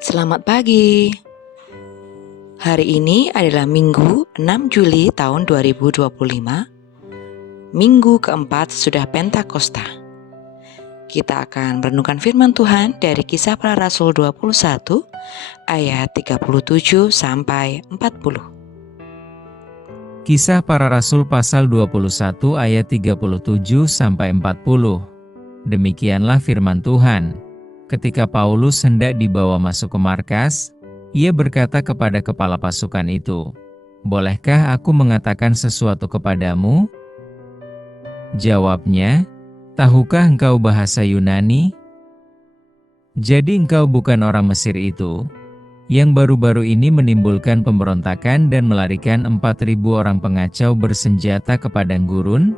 Selamat pagi. Hari ini adalah Minggu 6 Juli tahun 2025, Minggu keempat sudah Pentakosta. Kita akan merenungkan firman Tuhan dari Kisah Para Rasul 21 ayat 37 sampai 40. Kisah Para Rasul pasal 21 ayat 37 sampai 40. Demikianlah firman Tuhan. Ketika Paulus hendak dibawa masuk ke markas, ia berkata kepada kepala pasukan itu, "Bolehkah aku mengatakan sesuatu kepadamu?" Jawabnya, "Tahukah engkau bahasa Yunani? Jadi engkau bukan orang Mesir itu, yang baru-baru ini menimbulkan pemberontakan dan melarikan 4.000 orang pengacau bersenjata ke padang gurun?"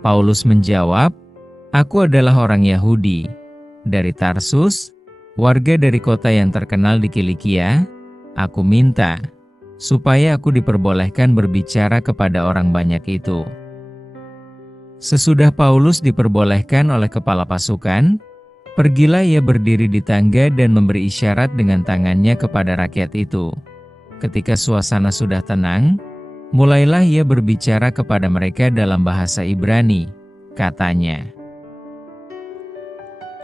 Paulus menjawab, "Aku adalah orang Yahudi, dari Tarsus, warga dari kota yang terkenal di Kilikia. Aku minta supaya aku diperbolehkan berbicara kepada orang banyak itu." Sesudah Paulus diperbolehkan oleh kepala pasukan, pergilah ia berdiri di tangga dan memberi isyarat dengan tangannya kepada rakyat itu. Ketika suasana sudah tenang, mulailah ia berbicara kepada mereka dalam bahasa Ibrani. Katanya,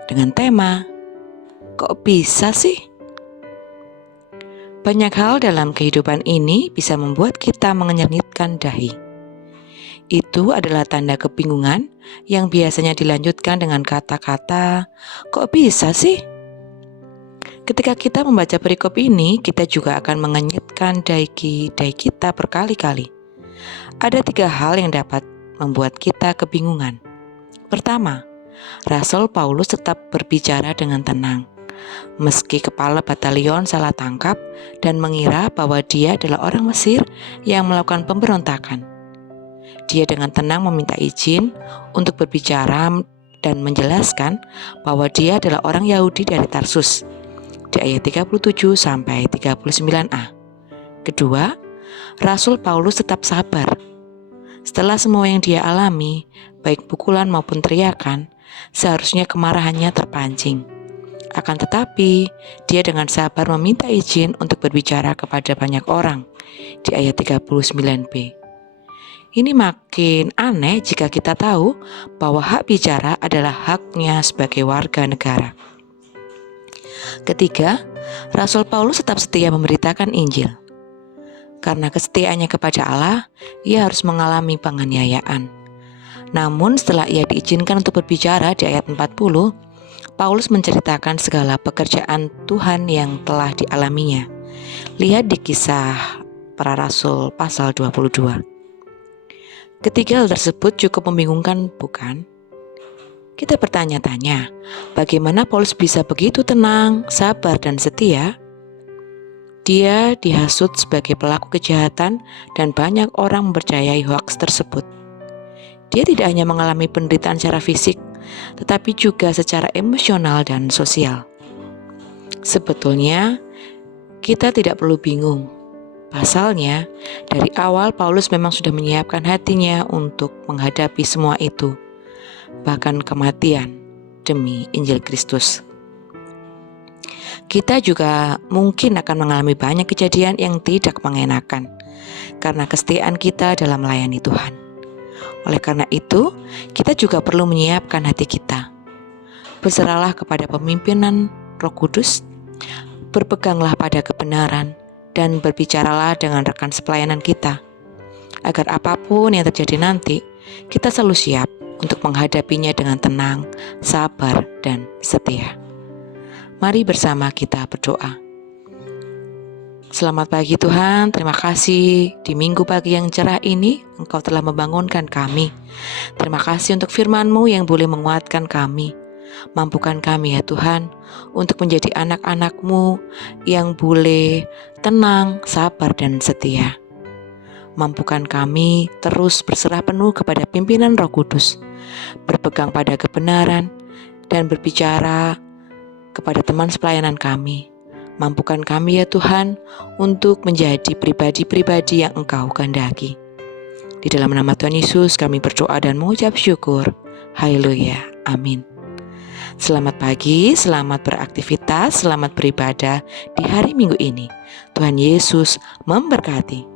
Dengan tema, kok bisa sih? Banyak hal dalam kehidupan ini bisa membuat kita mengenyitkan dahi. Itu adalah tanda kebingungan yang biasanya dilanjutkan dengan kata-kata, kok bisa sih? Ketika kita membaca perikop ini, kita juga akan mengenyitkan dahi kita berkali-kali. Ada 3 hal yang dapat membuat kita kebingungan. Pertama, Rasul Paulus tetap berbicara dengan tenang, meski kepala batalion salah tangkap dan mengira bahwa dia adalah orang Mesir yang melakukan pemberontakan. Dia dengan tenang meminta izin untuk berbicara dan menjelaskan bahwa dia adalah orang Yahudi dari Tarsus, di ayat 37 sampai 39a. Kedua, Rasul Paulus tetap sabar. Setelah semua yang dia alami, baik pukulan maupun teriakan, seharusnya kemarahannya terpancing. Akan tetapi, dia dengan sabar meminta izin untuk berbicara kepada banyak orang di ayat 39b. Ini makin aneh jika kita tahu bahwa hak bicara adalah haknya sebagai warga negara. Ketiga, Rasul Paulus tetap setia memberitakan Injil. Karena kesetiaannya kepada Allah, ia harus mengalami penganiayaan. Namun setelah ia diizinkan untuk berbicara di ayat 40, Paulus menceritakan segala pekerjaan Tuhan yang telah dialaminya. Lihat di Kisah Para Rasul pasal 22. Ketiga hal tersebut cukup membingungkan, bukan? Kita bertanya-tanya, bagaimana Paulus bisa begitu tenang, sabar, dan setia? Dia dihasut sebagai pelaku kejahatan dan banyak orang mempercayai hoaks tersebut. Dia tidak hanya mengalami penderitaan secara fisik, tetapi juga secara emosional dan sosial. Sebetulnya, kita tidak perlu bingung. Pasalnya, dari awal Paulus memang sudah menyiapkan hatinya untuk menghadapi semua itu, bahkan kematian demi Injil Kristus. Kita juga mungkin akan mengalami banyak kejadian yang tidak mengenakan, karena kesetiaan kita dalam melayani Tuhan. Oleh karena itu, kita juga perlu menyiapkan hati kita. Berserahlah kepada pemimpinan Roh Kudus, berpeganglah pada kebenaran, dan berbicaralah dengan rekan sepelayanan kita, agar apapun yang terjadi nanti, kita selalu siap untuk menghadapinya dengan tenang, sabar, dan setia. Mari bersama kita berdoa. Selamat pagi Tuhan, terima kasih di minggu pagi yang cerah ini Engkau telah membangunkan kami. Terima kasih untuk firman-Mu yang boleh menguatkan kami. Mampukan kami ya Tuhan untuk menjadi anak-anak-Mu yang boleh tenang, sabar, dan setia. Mampukan kami terus berserah penuh kepada pimpinan Roh Kudus, berpegang pada kebenaran, dan berbicara kepada teman sepelayanan kami. Mampukan kami ya Tuhan untuk menjadi pribadi-pribadi yang Engkau kehendaki. Di dalam nama Tuhan Yesus kami berdoa dan mengucap syukur. Haleluya, amin. Selamat pagi, selamat beraktivitas, selamat beribadah di hari Minggu ini. Tuhan Yesus memberkati.